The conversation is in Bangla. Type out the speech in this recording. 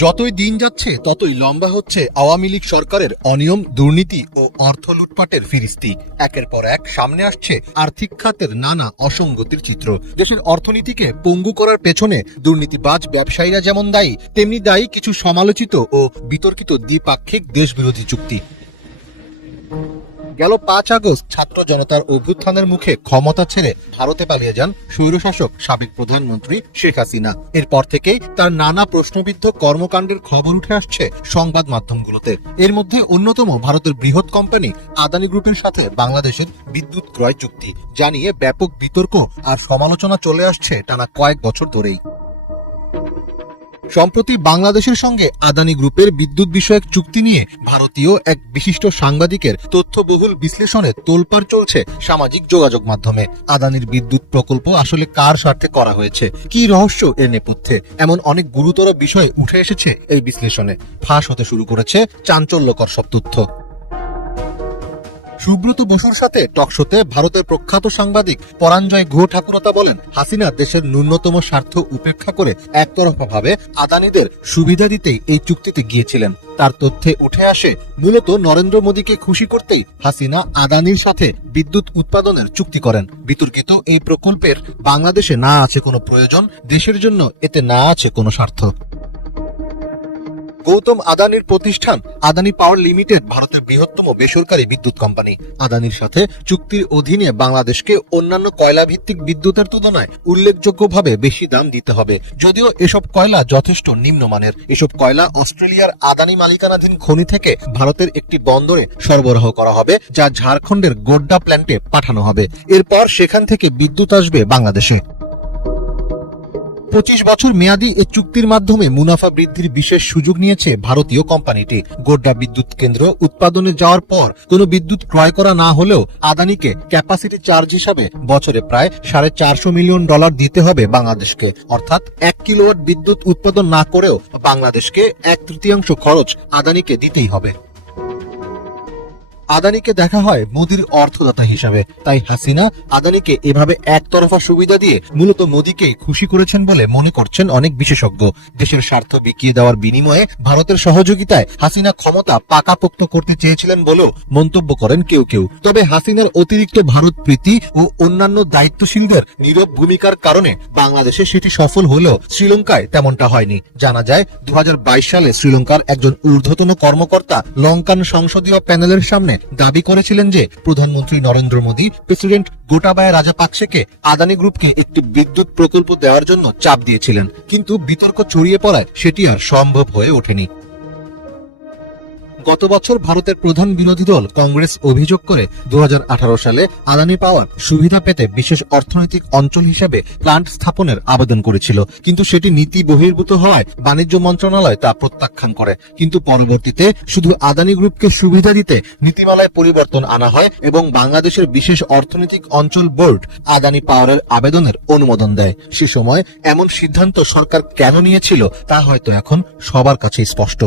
যতই দিন যাচ্ছে ততই লম্বা হচ্ছে আওয়ামী লীগ সরকারের অনিয়ম, দুর্নীতি ও অর্থ লুটপাটের ফিরিস্তি। একের পর এক সামনে আসছে আর্থিক খাতের নানা অসঙ্গতির চিত্র। দেশের অর্থনীতিকে পঙ্গু করার পেছনে দুর্নীতিবাজ ব্যবসায়ীরা যেমন দায়ী, তেমনি দায়ী কিছু সমালোচিত ও বিতর্কিত দ্বিপাক্ষিক দেশবিরোধী চুক্তি। গেল 5 আগস্ট ছাত্র জনতার অভ্যুত্থানের মুখে ক্ষমতা ছেড়ে ভারতে পালিয়ে যান স্বৈরশাসক সাবেক প্রধানমন্ত্রী শেখ হাসিনা। এরপর থেকেই তার নানা প্রশ্নবিদ্ধ কর্মকাণ্ডের খবর উঠে আসছে সংবাদ মাধ্যমগুলোতে। এর মধ্যে অন্যতম ভারতের বৃহৎ কোম্পানি আদানি গ্রুপের সাথে বাংলাদেশের বিদ্যুৎ ক্রয় চুক্তি, যা নিয়ে ব্যাপক বিতর্ক আর সমালোচনা চলে আসছে টানা কয়েক বছর ধরেই। সম্প্রতি বাংলাদেশের সঙ্গে আদানি গ্রুপের বিদ্যুৎ বিষয়ক চুক্তি নিয়ে ভারতীয় এক বিশিষ্ট সাংবাদিকের তথ্যবহুল বিশ্লেষণে তোলপাড় চলছে সামাজিক যোগাযোগ মাধ্যমে। আদানির বিদ্যুৎ প্রকল্প আসলে কার স্বার্থে করা হয়েছে, কি রহস্য এর নেপথ্যে, এমন অনেক গুরুতর বিষয় উঠে এসেছে এই বিশ্লেষণে। ফাঁস হতে শুরু করেছে চাঞ্চল্যকর সব তথ্য। সুব্রত বসুর সাথে টকশোতে ভারতের প্রখ্যাত সাংবাদিক পরাঞ্জয় গুহ ঠাকুরতা বলেন, হাসিনা দেশের ন্যূনতম স্বার্থ উপেক্ষা করে একতরফাভাবে আদানিদের সুবিধা দিতেই এই চুক্তিতে গিয়েছিলেন। তার তথ্যে উঠে আসে মূলত নরেন্দ্র মোদীকে খুশি করতেই হাসিনা আদানির সাথে বিদ্যুৎ উৎপাদনের চুক্তি করেন। বিতর্কিত এই প্রকল্পের বাংলাদেশে না আছে কোনো প্রয়োজন, দেশের জন্য এতে না আছে কোনো স্বার্থ। গৌতম আদানির প্রতিষ্ঠান আদানি পাওয়ার লিমিটেড ভারতের বৃহত্তম বেসরকারি বিদ্যুৎ কোম্পানি। আদানির সাথে চুক্তির অধীনে বাংলাদেশকে অন্যান্য কয়লা ভিত্তিক বিদ্যুতের তুলনায় উল্লেখযোগ্যভাবে বেশি দাম দিতে হবে। যদিও এসব কয়লা যথেষ্ট নিম্নমানের। এসব কয়লা অস্ট্রেলিয়ার আদানি মালিকানাধীন খনি থেকে ভারতের একটি বন্দরে সরবরাহ করা হবে, যা ঝাড়খণ্ডের গোড্ডা প্ল্যান্টে পাঠানো হবে। এরপর সেখান থেকে বিদ্যুৎ আসবে বাংলাদেশে। 25 বছর মেয়াদী এই চুক্তির মাধ্যমে মুনাফা বৃদ্ধির বিশেষ সুযোগ নিয়েছে ভারতীয় কোম্পানিটি। গোড্ডা বিদ্যুৎ কেন্দ্র উৎপাদনে যাওয়ার পর কোনো বিদ্যুৎ ক্রয় করা না হলেও আদানিকে ক্যাপাসিটি চার্জ হিসাবে বছরে প্রায় $450 মিলিয়ন দিতে হবে বাংলাদেশকে। অর্থাৎ 1 কিলোওয়াট বিদ্যুৎ উৎপাদন না করেও বাংলাদেশকে 1/3 খরচ আদানিকে দিতেই হবে। আদানিকে দেখা হয় মোদির অর্থদাতা হিসাবে। তাই হাসিনা আদানিকে এভাবে একতরফা সুবিধা দিয়ে মূলত মোদিকেই খুশি করেছেন বলে মনে করছেন অনেক বিশেষজ্ঞ। দেশের স্বার্থ বিকিয়ে দেওয়ার বিনিময়ে ভারতের সহযোগিতায় হাসিনা ক্ষমতা পাকাপোক্ত করতে চেয়েছিলেন বলেও মন্তব্য করেন কেউ কেউ। তবে হাসিনার অতিরিক্ত ভারত প্রীতি ও অন্যান্য দায়িত্বশীলদের নীরব ভূমিকার কারণে বাংলাদেশে সেটি সফল হলেও শ্রীলঙ্কায় তেমনটা হয়নি। জানা যায় 2022 সালে শ্রীলঙ্কার একজন ঊর্ধ্বতন কর্মকর্তা লঙ্কান সংসদীয় প্যানেলের সামনে দাবি করেছিলেন যে প্রধানমন্ত্রী নরেন্দ্র মোদী প্রেসিডেন্ট গোটাবায়া রাজাপাকসেকে আদানি গ্রুপকে একটি বিদ্যুৎ প্রকল্প দেওয়ার জন্য চাপ দিয়েছিলেন, কিন্তু বিতর্ক ছড়িয়ে পড়ায় সেটি আর সম্ভব হয়ে ওঠেনি। গত বছর ভারতের প্রধান বিরোধী দল কংগ্রেস অভিযোগ করে 2018 সালে আদানি পাওয়ার সুবিধা পেতে বিশেষ অর্থনৈতিক অঞ্চল হিসেবে প্ল্যান্ট স্থাপনের আবেদন করেছিল, কিন্তু সেটি নীতি বহির্ভূত হওয়ায় বাণিজ্য মন্ত্রণালয় তা প্রত্যাখ্যান করে। কিন্তু পরবর্তীতে শুধু আদানি গ্রুপকে সুবিধা দিতে নীতিমালায় পরিবর্তন আনা হয় এবং বাংলাদেশের বিশেষ অর্থনৈতিক অঞ্চল বোর্ড আদানি পাওয়ারের আবেদনের অনুমোদন দেয়। সে সময় এমন সিদ্ধান্ত সরকার কেন নিয়েছিল তা হয়তো এখন সবার কাছেই স্পষ্ট।